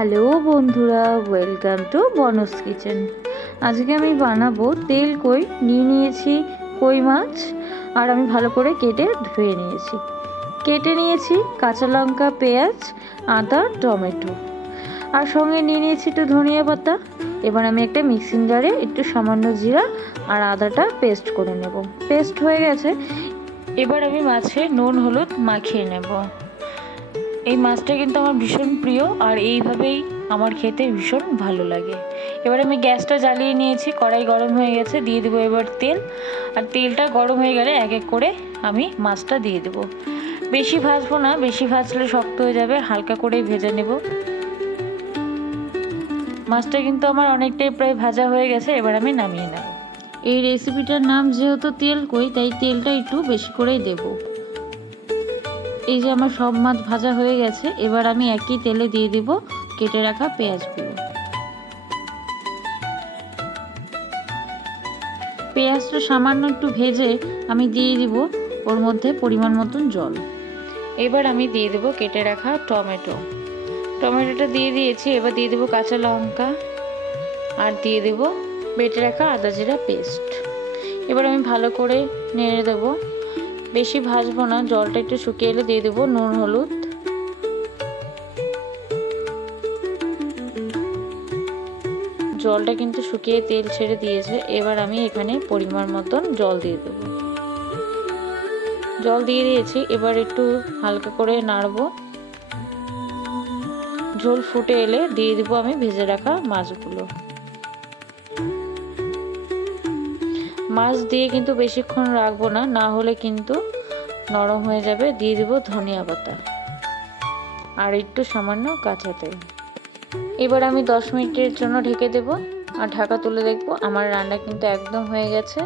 Hello বন্ধুরা, welcome to বনস kitchen. আজকে আমি বানাবো তেল কই। নিয়েছি কই মাছ, আর আমি ভালো করে কেটে ধুয়ে নিয়েছি। কেটে নিয়েছি কাঁচা লঙ্কা, পেঁয়াজ, আদা, টমেটো, আর সঙ্গে নিয়েছি একটু ধনিয়া পাতা। এবার আমি একটা মিক্সিং জারে একটু সামান্য জিরা আর আদাটা পেস্ট করে নেব। পেস্ট হয়ে গেছে, এবার আমি মাছে নুন হলুদ মাখিয়ে নেব। এই মাছটা কিন্তু আমার ভীষণ প্রিয়, আর এইভাবেই আমার খেতে ভীষণ ভালো লাগে। এবার আমি গ্যাসটা জ্বালিয়ে নিয়েছি, কড়াই গরম হয়ে গেছে, দিয়ে দেবো এবার তেল। আর তেলটা গরম হয়ে গেলে এক এক করে আমি মাছটা দিয়ে দেবো। বেশি ভাজবো না, বেশি ভাজলে শক্ত হয়ে যাবে, হালকা করেই ভেজে নেব। মাছটা কিন্তু আমার অনেকটাই প্রায় ভাজা হয়ে গেছে, এবার আমি নামিয়ে নেব। এই রেসিপিটার নাম যেহেতু তেল কই, তাই তেলটা একটু বেশি করেই দেবো। এই যে আমার সব মাছ ভাজা হয়ে গেছে, এবার আমি একই তেলে দিয়ে দিব কেটে রাখা পেঁয়াজগুলো। পেঁয়াজটা সামান্য একটু ভেজে আমি দিয়ে দিব ওর মধ্যে পরিমাণ মতন জল। এবার আমি দিয়ে দেব কেটে রাখা টমেটোটা দিয়ে দিয়েছি। এবার দিয়ে দেবো কাঁচা লঙ্কা, আর দিয়ে দেব বেটে রাখা আদা জিরা পেস্ট। এবার আমি ভালো করে নেড়ে দেবো। বেশি ভাজবো না, জলটা একটু শুকিয়ে এলে দিয়ে দেবো নুন হলুদ। জলটা কিন্তু শুকিয়ে তেল ছেড়ে দিয়েছে। এবার আমি এখানে পরিমাণ মতন জল দিয়ে দেবো। জল দিয়ে দিয়েছি, এবার একটু হালকা করে নাড়বো। ঝোল ফুটে এলে দিয়ে দেবো আমি ভেজে রাখা মাছগুলো। মাছ দিয়ে কিন্তু বেশিক্ষণ রাখবো না, না হলে কিন্তু নরম হয়ে যাবে। দিয়ে দেবো ধনিয়া পাতা আর একটু সামান্য কাঁচা তেল। এবার আমি 10 মিনিটের জন্য ঢেকে দেব, আর ঢাকা তুলে দেখবো আমার রান্না কিন্তু একদম হয়ে গেছে।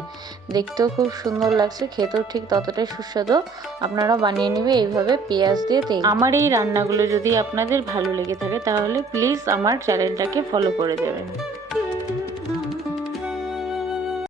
দেখতেও খুব সুন্দর লাগছে, খেতেও ঠিক ততটাই সুস্বাদু। আপনারা বানিয়ে নেবে এইভাবে পেঁয়াজ দিয়ে তেল। আমার এই রান্নাগুলো যদি আপনাদের ভালো লেগে থাকে তাহলে প্লিজ আমার চ্যানেলটাকে ফলো করে দেবেন।